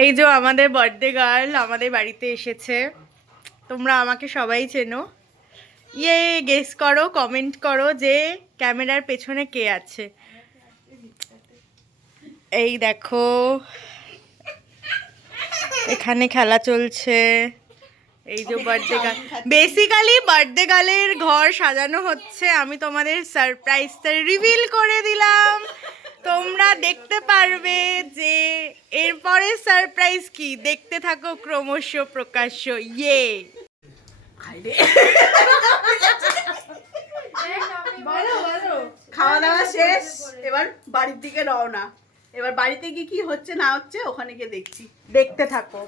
এই যে আমাদের বার্থডে গার্ল আমাদের বাড়িতে এসেছে। তোমরা আমাকে সবাই চেনো। ইয়ে গেস করো, কমেন্ট করো যে ক্যামেরার পেছনে কে আছে। এই দেখো এখানে খেলা চলছে। এই যে বার্থডে গার্ল, বেসিক্যালি বার্থডে গার্লের ঘর সাজানো হচ্ছে। আমি তোমাদের সারপ্রাইজটা রিভিল করে দিলাম, তোমরা দেখতে পারবে যে এরপরে সারপ্রাইজ কি। দেখতে থাকো ক্রমশ প্রকাশ্য। ইয়ে খাওয়া দাওয়া শেষ, এবার বাড়ির দিকে রওনা। এবার বাড়িতে গিয়ে কি হচ্ছে না হচ্ছে ওখানে গিয়ে দেখছি, দেখতে থাকো।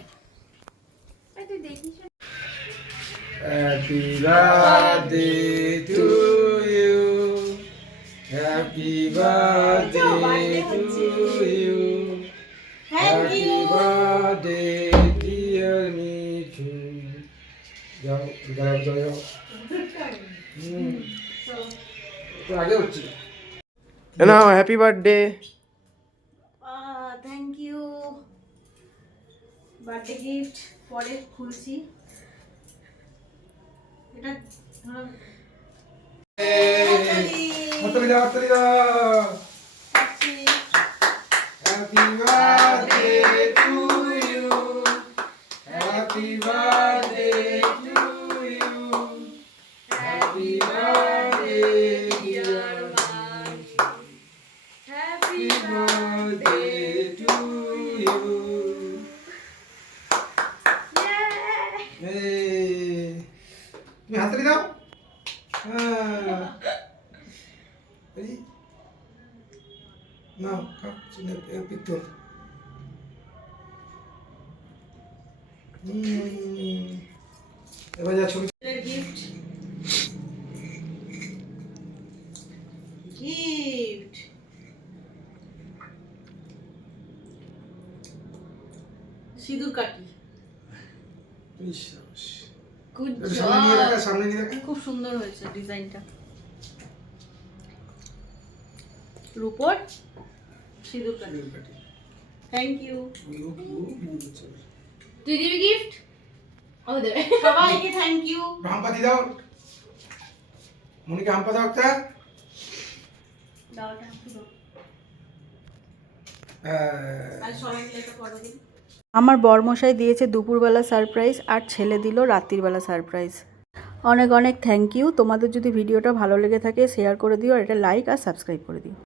Happy birthday to you. Happy birthday to you. Happy birthday dear Michu. যাও যাও যাও। তো আগে হচ্ছে। না happy birthday. Thank you. Birthday gift পরে খুলছি। এটা হাততালি দাও, হাততালি দাও। Happy birthday to you. Happy birthday to you. Happy birthday dear Michu. Happy birthday to you. Hey. তুমি হাততালি দাও। Ready? Now, come to the picture. এবার যা ছবি গিফট গিফট সিঁদুর কাটি। গুড সামনে নিয়ে রাখা, সামনে নিয়ে রাখা। খুব সুন্দর হয়েছে ডিজাইনটা। রূপর সিঁদুর কাটি। Thank you. তুই দিবি গিফট? ও দেবে। সবাইকে থ্যাংক ইউ। হাম্পাতি দাও, মনিকে হাম্পা দাও একটা। দাওটা দাও। আর সবাই মিলে একটা ফটো দিন। আমার বরমশাই দিয়েছে দুপুরবেলা সারপ্রাইজ, আর ছেলে দিল রাত্রিবেলা সারপ্রাইজ। অনেক অনেক থ্যাংক ইউ। তোমাদের যদি ভিডিওটা ভালো লেগে থাকে শেয়ার করে দিও, আর এটা লাইক আর সাবস্ক্রাইব করে দিও।